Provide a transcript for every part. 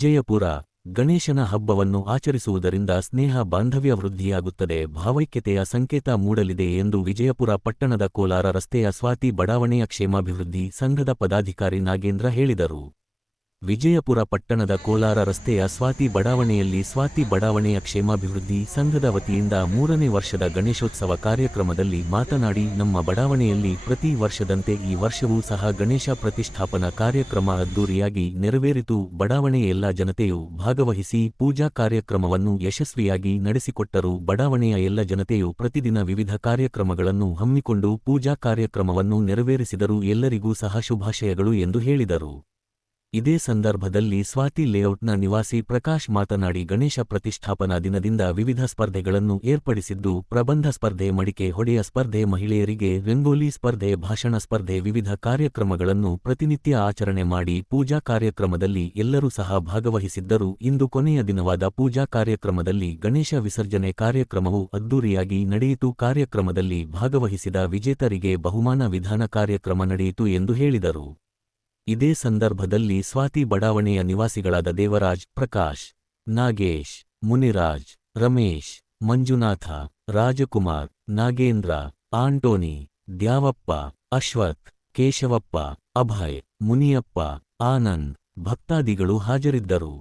ವಿಜಯಪುರ, ಗಣೇಶನ ಹಬ್ಬವನ್ನು ಆಚರಿಸುವುದರಿಂದ ಸ್ನೇಹ ಬಾಂಧವ್ಯ ವೃದ್ಧಿಯಾಗುತ್ತದೆ, ಭಾವೈಕ್ಯತೆಯ ಸಂಕೇತ ಮೂಡಲಿದೆ ಎಂದು ವಿಜಯಪುರ ಪಟ್ಟಣದ ಕೋಲಾರ ರಸ್ತೆಯ ಸ್ವಾತಿ ಬಡಾವಣೆಯ ಕ್ಷೇಮಾಭಿವೃದ್ಧಿ ಸಂಘದ ಪದಾಧಿಕಾರಿ ನಾಗೇಂದ್ರ ಹೇಳಿದರು. ವಿಜಯಪುರ ಪಟ್ಟಣದ ಕೋಲಾರ ರಸ್ತೆಯ ಸ್ವಾತಿ ಬಡಾವಣೆಯಲ್ಲಿ ಸ್ವಾತಿ ಬಡಾವಣೆಯ ಕ್ಷೇಮಾಭಿವೃದ್ಧಿ ಸಂಘದ ವತಿಯಿಂದ ಮೂರನೇ ವರ್ಷದ ಗಣೇಶೋತ್ಸವ ಕಾರ್ಯಕ್ರಮದಲ್ಲಿ ಮಾತನಾಡಿ, ನಮ್ಮ ಬಡಾವಣೆಯಲ್ಲಿ ಪ್ರತಿ ವರ್ಷದಂತೆ ಈ ವರ್ಷವೂ ಸಹ ಗಣೇಶ ಪ್ರತಿಷ್ಠಾಪನಾ ಕಾರ್ಯಕ್ರಮ ಅದ್ದೂರಿಯಾಗಿ ನೆರವೇರಿತು. ಬಡಾವಣೆಯ ಎಲ್ಲ ಜನತೆಯು ಭಾಗವಹಿಸಿ ಪೂಜಾ ಕಾರ್ಯಕ್ರಮವನ್ನು ಯಶಸ್ವಿಯಾಗಿ ನಡೆಸಿಕೊಟ್ಟರು. ಬಡಾವಣೆಯ ಎಲ್ಲ ಜನತೆಯು ಪ್ರತಿದಿನ ವಿವಿಧ ಕಾರ್ಯಕ್ರಮಗಳನ್ನು ಹಮ್ಮಿಕೊಂಡು ಪೂಜಾ ಕಾರ್ಯಕ್ರಮವನ್ನು ನೆರವೇರಿಸಿದರು. ಎಲ್ಲರಿಗೂ ಸಹ ಶುಭಾಶಯಗಳು ಎಂದು ಹೇಳಿದರು. ಇದೇ ಸಂದರ್ಭದಲ್ಲಿ ಸ್ವಾತಿ ಲೇಔಟ್ನ ನಿವಾಸಿ ಪ್ರಕಾಶ್ ಮಾತನಾಡಿ ಗಣೇಶ ಪ್ರತಿಷ್ಠಾಪನಾ ದಿನದಿಂದ ವಿವಿಧ ಸ್ಪರ್ಧೆಗಳನ್ನು ಏರ್ಪಡಿಸಿದ್ದು, ಪ್ರಬಂಧ ಸ್ಪರ್ಧೆ, ಮಡಿಕೆ, ಹೊಡೆಯ ಸ್ಪರ್ಧೆ, ಮಹಿಳೆಯರಿಗೆ ರಂಗೋಲಿ ಸ್ಪರ್ಧೆ, ಭಾಷಣ ಸ್ಪರ್ಧೆ, ವಿವಿಧ ಕಾರ್ಯಕ್ರಮಗಳನ್ನು ಪ್ರತಿನಿತ್ಯ ಆಚರಣೆ ಮಾಡಿ ಪೂಜಾ ಕಾರ್ಯಕ್ರಮದಲ್ಲಿ ಎಲ್ಲರೂ ಸಹ ಭಾಗವಹಿಸಿದ್ದರು. ಇಂದು ಕೊನೆಯ ದಿನವಾದ ಪೂಜಾ ಕಾರ್ಯಕ್ರಮದಲ್ಲಿ ಗಣೇಶ ವಿಸರ್ಜನೆ ಕಾರ್ಯಕ್ರಮವು ಅದ್ದೂರಿಯಾಗಿ ನಡೆಯಿತು. ಕಾರ್ಯಕ್ರಮದಲ್ಲಿ ಭಾಗವಹಿಸಿದ ವಿಜೇತರಿಗೆ ಬಹುಮಾನ ವಿಧಾನ ಕಾರ್ಯಕ್ರಮ ನಡೆಯಿತು ಎಂದು ಹೇಳಿದರು. ಇದೇ ಸಂದರ್ಭದಲ್ಲಿ ಸ್ವಾತಿ ಬಡಾವಣೆಯ ನಿವಾಸಿಗಳಾದ ದೇವರಾಜ್, ಪ್ರಕಾಶ್, ನಾಗೇಶ್, ಮುನಿರಾಜ್, ರಮೇಶ್, ಮಂಜುನಾಥ, ರಾಜಕುಮಾರ್, ನಾಗೇಂದ್ರ, ಆಂಟೋನಿ, ದ್ಯಾವಪ್ಪ, ಅಶ್ವಥ್, ಕೇಶವಪ್ಪ, ಅಭಯ್, ಮುನಿಯಪ್ಪ, ಆನಂದ್ ಭಕ್ತಾದಿಗಳು ಹಾಜರಿದ್ದರು.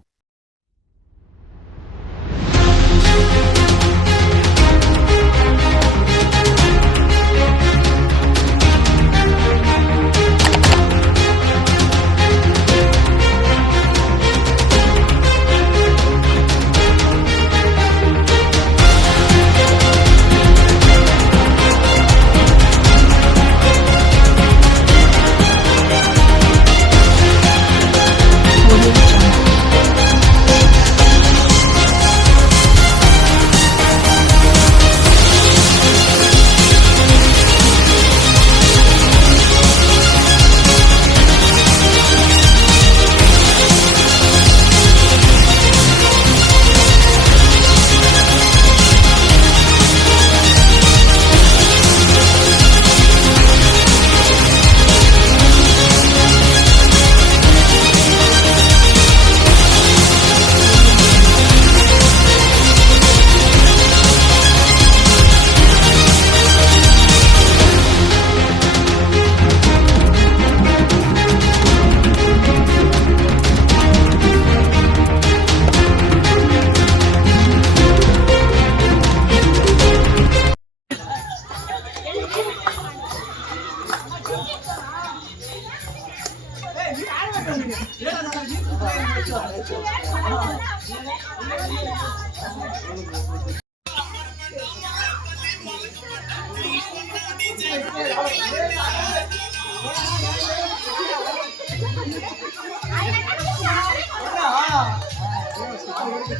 ห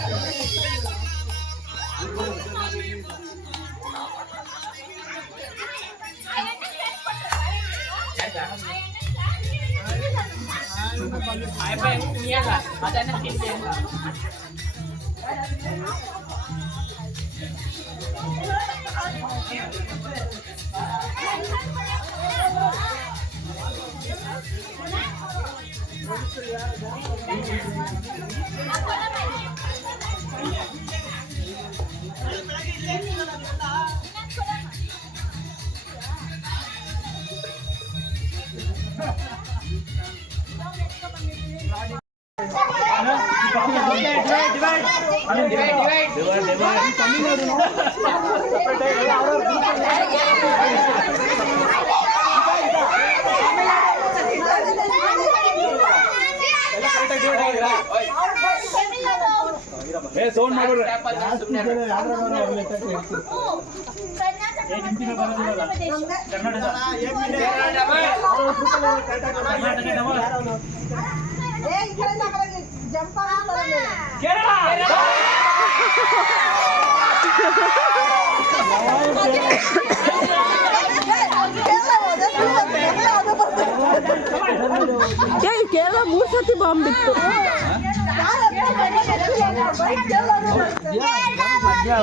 ายไปเนี้ยค่ะอาจารย์นักเขียนเองค่ะ ಏ ಸೌಂಡ್ ಮಾಡ್ಬಿಡ್ರಿ ಏ ಕೇರಳ ಮೂರ್ ಸತಿ ಬಾಂಬ್ ಬಿತ್ತು ಕೇಳ ಕೇಳ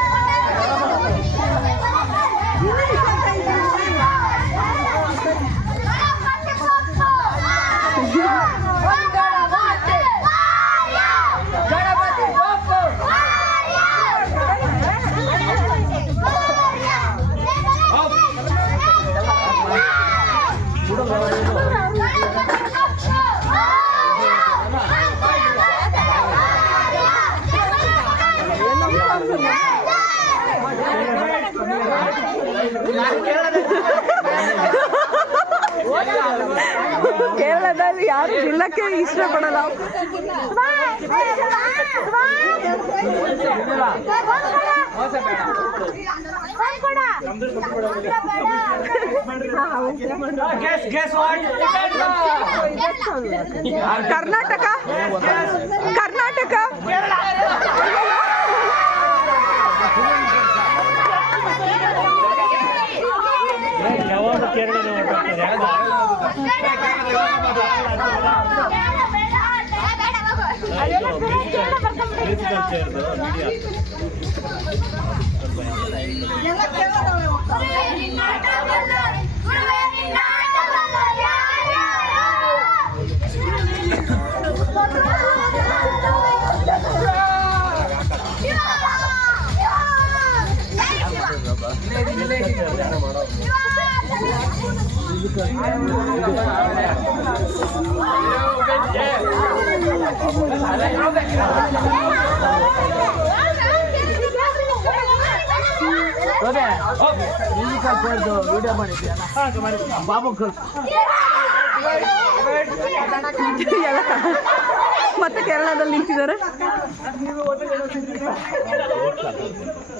ಕೇರಳದಲ್ಲಿ ಯಾರು ಜಿಲ್ಲಕ್ಕೆ ಇಷ್ಟಪಡಲ್ಲ guess guess what Karnataka Karnataka musical Babu ಕಳ್ಸು ಎಲ್ಲ ಮತ್ತೆ ಕೇರಳದಲ್ಲಿ ನಿಂತಿದ್ದಾರೆ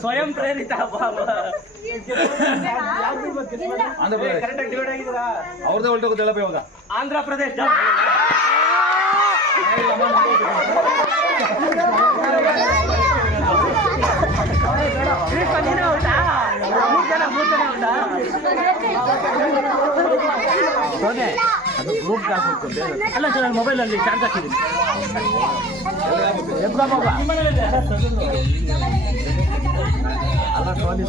ಸ್ವಯಂ ಪ್ರೇರಿತ ಆಂಧ್ರ ಪ್ರದೇಶ್ ಅವ್ರದ್ದೇ ಇವಾಗ. ಆಂಧ್ರ ಪ್ರದೇಶ. ಮೂರ್ ಜನ ಮೂರ್ ಜನ ಉಂಟಾ ಅದು ಗ್ರೂಪ್ ಹಾಕ್ಬೇಕು ಬೇರೆ ಅಲ್ಲ ಸರ್ ನನ್ನ ಮೊಬೈಲಲ್ಲಿ ಚಾರ್ಜ್ ಹಾಕಿದ್ದೀನಿ ಅಲ್ಲ ಸೋನಿ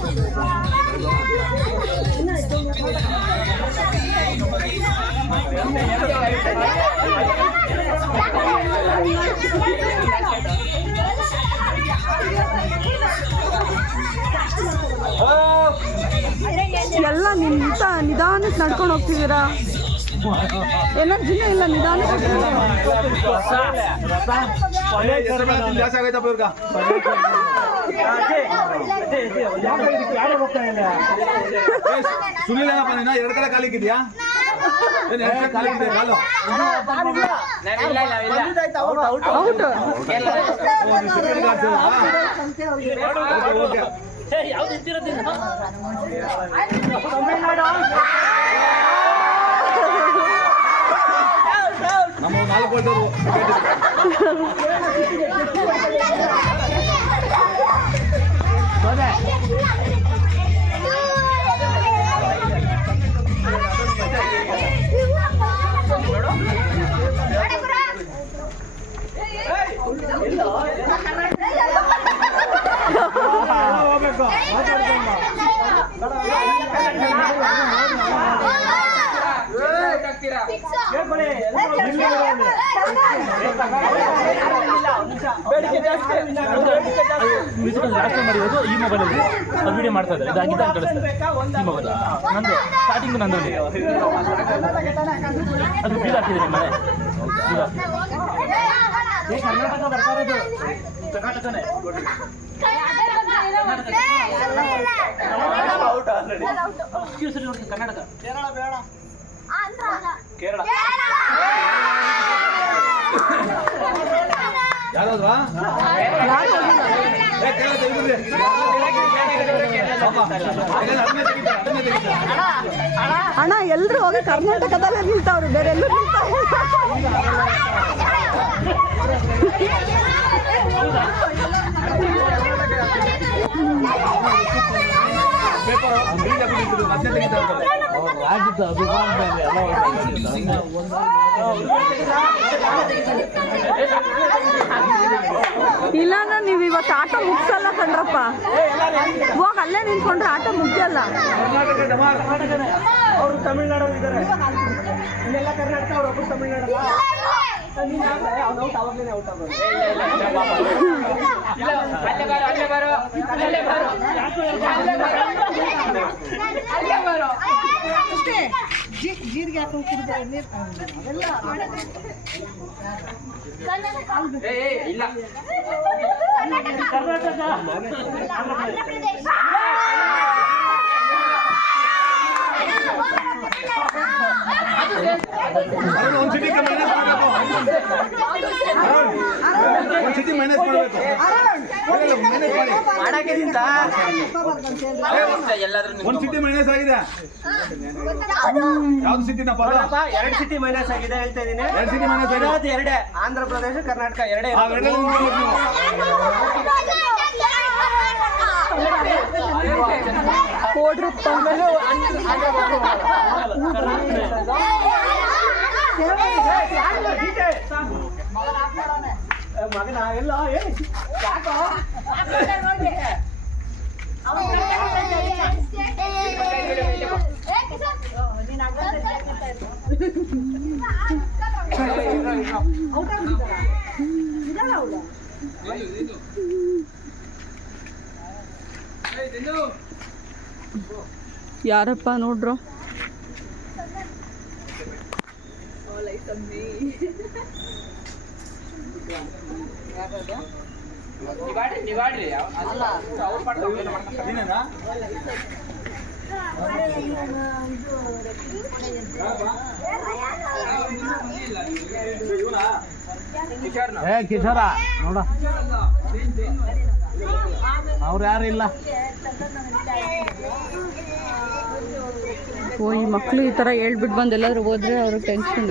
ಎಲ್ಲ ನಿಂತ ನಿಧಾನಕ್ಕೆ ನಡ್ಕೊಂಡು ಹೋಗ್ತಿದ್ದೀರಾ ಎನರ್ಜಿನೇ ಇಲ್ಲ ನಿಧಾನಕ್ಕೆ ಜಾಸ್ತಿ ಆಗೈತಪ್ಪ ಇವ್ರಿಗೆ ಸುನಿಲೇನಪ್ಪ ನೀನು ಎರಡು ಕಡೆ ಕಾಲಿಕ್ಕಿದ್ಯಾ ಏನು ಎರಡು ಕಡೆ ಕಾಲಿಕ್ಕಿದ್ಯಾ ಕಾಲು ಹೌದು ಓಕೆ ಓಕೆ ಯಾವ್ದು ಇದ್ದಿರೋದಿಲ್ಲ மாலை போட்டு வருவோம். ಮಾಡ್ತಾ ಇದ್ದಾರೆ. ಕಳಿಸ್ತಾರೆ. ನಂದು ಸ್ಟಾರ್ಟಿಂಗ್ ನಂದು ಅದು ಬೀಲ್ ಹಾಕಿದ್ದೀನಿ ಮನೆ ಕರ್ನಾಟಕ ಬರ್ತಾ ಇರೋದು? ಕರ್ನಾಟಕನೇ ಕರ್ನಾಟಕ ಕೇರಳ ಹೋಗಿಲ್ಲ ಏ ಕೇಳ ತೆಗಿಬಿಡ್ರಿ ಪಾಪ ಅದನ್ನೇ ತೆಗಿತಾರೆ ಅದನ್ನೇ ತೆಗಿತಾರೆ ಅಣ್ಣ ಎಲ್ರು ಹೋಗಿ ಕರ್ನಾಟಕದಲ್ಲೇ ನಿಲ್ತಾವ್ರು ಬೇರೆ ಎಲ್ಲೂ ನಿಲ್ತಾವ್ರು ರಾಜ್ಯದ ಎಲ್ಲ ಇಲ್ಲಾಂದ್ರೆ ನೀವು ಇವತ್ತು ಆಟ ಮುಗ್ಸಲ್ಲ ಕಣ್ರಪ್ಪ. ಹೋಗ ಅಲ್ಲೇ ನಿಂತ್ಕೊಂಡ್ರೆ ಆಟ ಮುಗ್ಯಲ್ಲ. ಅವರು ತಮಿಳ್ನಾಡು ಇದ್ದಾರೆ ಇಲ್ಲೆಲ್ಲ ಕರ್ನಾಟಕ ಅವ್ರು ಒಬ್ಬರು ತಮಿಳ್ನಾಡು ಅರುಣ್ ಒಂದ್ ಸಿಟಿ ಮೈನಸ್ ಮೈನಸ್ ಮಾಡಬೇಕು. ಮೈನಸ್ ಮಾಡಿ. ಒಂದ್ ಸಿಟಿ ಮೈನಸ್ ಆಗಿದೆ. ಯಾವ್ದು? ಸಿಟಿನಪ್ಪ ಅದು? ಎರಡು ಸಿಟಿ ಮೈನಸ್ ಆಗಿದೆ ಹೇಳ್ತಾ ಇದೀನಿ ಎರಡ್ ಸಿಟಿ ಮೈನಸ್ ಆಗಿದೆ. ಇರೋದು ಎರಡೇ ಆಂಧ್ರ ಪ್ರದೇಶ ಕರ್ನಾಟಕ ಎರಡೇ ಆ ನಿಂತ್ಕೊಬೇಕು ನೀವು. ಮಗನ ಎಲ್ಲ ಯಾಕೋ ಯಾರಪ್ಪ ನೋಡ್ರು ನೀನೇನಾ? ಇವ್ನಾ? ಏ ಕಿಶೋರ ನೋಡ. ಅವ್ರು ಯಾರು ಇಲ್ಲ? ಓ ಈ ಮಕ್ಕಳು ಈ ಥರ ಹೇಳ್ಬಿಟ್ಟು ಬಂದು ಎಲ್ಲಾದ್ರೂ ಹೋದ್ರೆ ಅವ್ರಿಗೆ ಟೆನ್ಷನ್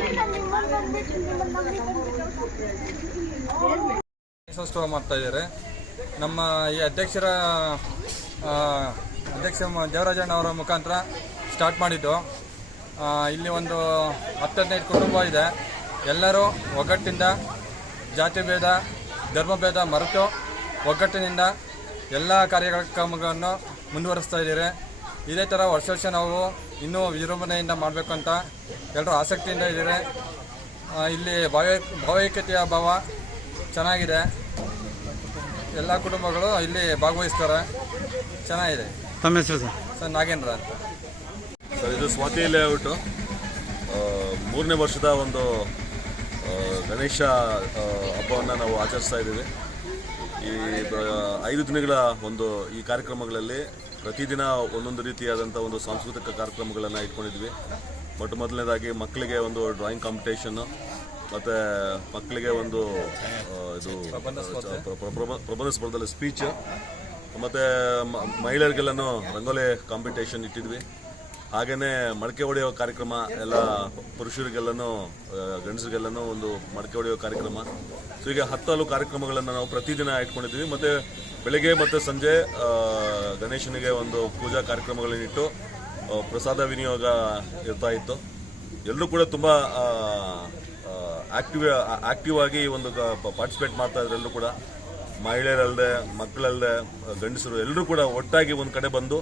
ಯಶಸ್ವ ಮಾಡ್ತಾ ಇದ್ದಾರೆ ನಮ್ಮ ಈ ಅಧ್ಯಕ್ಷರ ಅಧ್ಯಕ್ಷ ದೇವರಾಜಣ್ಣ ಅವರ ಮುಖಾಂತರ ಸ್ಟಾರ್ಟ್ ಮಾಡಿದ್ದು. ಇಲ್ಲಿ ಒಂದು ಹತ್ತು ಹದಿನೈದು ಕುಟುಂಬ ಇದೆ. ಎಲ್ಲರೂ ಒಗ್ಗಟ್ಟಿಂದ ಜಾತಿ ಭೇದ, ಧರ್ಮ ಭೇದ ಮರೆತು ಒಗ್ಗಟ್ಟಿನಿಂದ ಎಲ್ಲ ಕಾರ್ಯಕ್ರಮಗಳನ್ನು ಮುಂದುವರಿಸ್ತಾ ಇದ್ದೀರಿ. ಇದೇ ಥರ ವರ್ಷ ವರ್ಷ ನಾವು ಇನ್ನೂ ವಿಜೃಂಭಣೆಯಿಂದ ಮಾಡಬೇಕು ಅಂತ ಎಲ್ಲರೂ ಆಸಕ್ತಿಯಿಂದ ಇದ್ದೀರಿ. ಇಲ್ಲಿ ಭಾವೈ, ಭಾವೈಕ್ಯತೆಯ ಭಾವ ಚೆನ್ನಾಗಿದೆ. ಎಲ್ಲ ಕುಟುಂಬಗಳು ಇಲ್ಲಿ ಭಾಗವಹಿಸ್ತಾರೆ. ಚೆನ್ನಾಗಿದೆ. ತಮ್ಮ ಹೆಸರು ಸರ್? ಸರ್ ನಾಗೇಂದ್ರ ಅಂತ. ಸರ್ ಇದು ಸ್ವಾತಿ ಲೇಔಟು ಮೂರನೇ ವರ್ಷದ ಒಂದು ಗಣೇಶ ಹಬ್ಬವನ್ನು ನಾವು ಆಚರಿಸ್ತಾ ಇದ್ದೀವಿ. ಈ ಐದು ದಿನಗಳ ಒಂದು ಈ ಕಾರ್ಯಕ್ರಮಗಳಲ್ಲಿ ಪ್ರತಿದಿನ ಒಂದೊಂದು ರೀತಿಯಾದಂಥ ಒಂದು ಸಾಂಸ್ಕೃತಿಕ ಕಾರ್ಯಕ್ರಮಗಳನ್ನು ಇಟ್ಕೊಂಡಿದ್ವಿ. ಮೊಟ್ಟ ಮೊದಲನೇದಾಗಿ ಮಕ್ಕಳಿಗೆ ಒಂದು ಡ್ರಾಯಿಂಗ್ ಕಾಂಪಿಟೇಷನ್ನು ಮತ್ತು ಮಕ್ಕಳಿಗೆ ಒಂದು ಇದು ಪ್ರ- ಪ್ರ- ಪ್ರಬಂಧ ಸ್ಪರ್ಧೆಯಲ್ಲಿ ಸ್ಪೀಚ್ ಮತ್ತು ಮಹಿಳೆಯರಿಗೆಲ್ಲನೂ ರಂಗೋಲಿ ಕಾಂಪಿಟೇಷನ್ ಇಟ್ಟಿದ್ವಿ. ಹಾಗೆಯೇ ಮಡಕೆ ಹೊಡೆಯೋ ಕಾರ್ಯಕ್ರಮ ಎಲ್ಲ ಪುರುಷರಿಗೆಲ್ಲನೂ ಆ, ಗಂಡಸರಿಗೆಲ್ಲನೂ ಒಂದು ಮಡಕೆ ಹೊಡೆಯೋ ಕಾರ್ಯಕ್ರಮ. ಸೊ ಈಗ ಹತ್ತಲು ಕಾರ್ಯಕ್ರಮಗಳನ್ನು ನಾವು ಪ್ರತಿದಿನ ಇಟ್ಕೊಂಡಿದ್ವಿ ಮತ್ತು ಬೆಳಗ್ಗೆ ಮತ್ತು ಸಂಜೆ ಗಣೇಶನಿಗೆ ಒಂದು ಪೂಜಾ ಕಾರ್ಯಕ್ರಮಗಳನ್ನಿಟ್ಟು ಪ್ರಸಾದ ವಿನಿಯೋಗ ಇರ್ತಾ ಇತ್ತು. ಎಲ್ಲರೂ ಕೂಡ ತುಂಬ ಆಕ್ಟಿವ್ ಆಕ್ಟಿವ್ ಆಗಿ ಈ ಒಂದು ಪಾರ್ಟಿಸಿಪೇಟ್ ಮಾಡ್ತಾ ಎಲ್ಲರೂ ಕೂಡ ಮಹಿಳೆಯರಲ್ಲದೆ ಮಕ್ಕಳಲ್ಲದೆ ಗಂಡಸರು ಎಲ್ಲರೂ ಕೂಡ ಒಟ್ಟಾಗಿ ಒಂದು ಕಡೆ ಬಂದು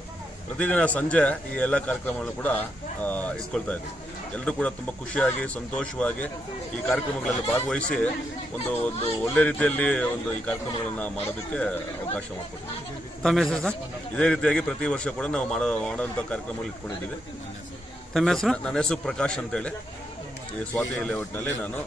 ಪ್ರತಿದಿನ ಸಂಜೆ ಈ ಎಲ್ಲ ಕಾರ್ಯಕ್ರಮಗಳು ಕೂಡ ಇಟ್ಕೊಳ್ತಾ ಇದ್ವಿ. ಎಲ್ಲರೂ ಕೂಡ ತುಂಬ ಖುಷಿಯಾಗಿ ಸಂತೋಷವಾಗಿ ಈ ಕಾರ್ಯಕ್ರಮಗಳಲ್ಲಿ ಭಾಗವಹಿಸಿ ಒಂದು ಒಂದು ಒಳ್ಳೆ ರೀತಿಯಲ್ಲಿ ಒಂದು ಈ ಕಾರ್ಯಕ್ರಮಗಳನ್ನು ಮಾಡೋದಕ್ಕೆ ಅವಕಾಶ ಮಾಡಿಕೊಡ್ತೀವಿ ಇದೇ ರೀತಿಯಾಗಿ ಪ್ರತಿ ವರ್ಷ ಕೂಡ ನಾವು ಮಾಡೋ ಮಾಡೋಂಥ ಕಾರ್ಯಕ್ರಮಗಳು ಇಟ್ಕೊಂಡಿದ್ದೀವಿ. ನನ್ನ ಹೆಸರು ಪ್ರಕಾಶ್ ಅಂತೇಳಿ. ಈ ಸ್ವಾತಿ ಲೇಔಟ್ನಲ್ಲಿ ನಾನು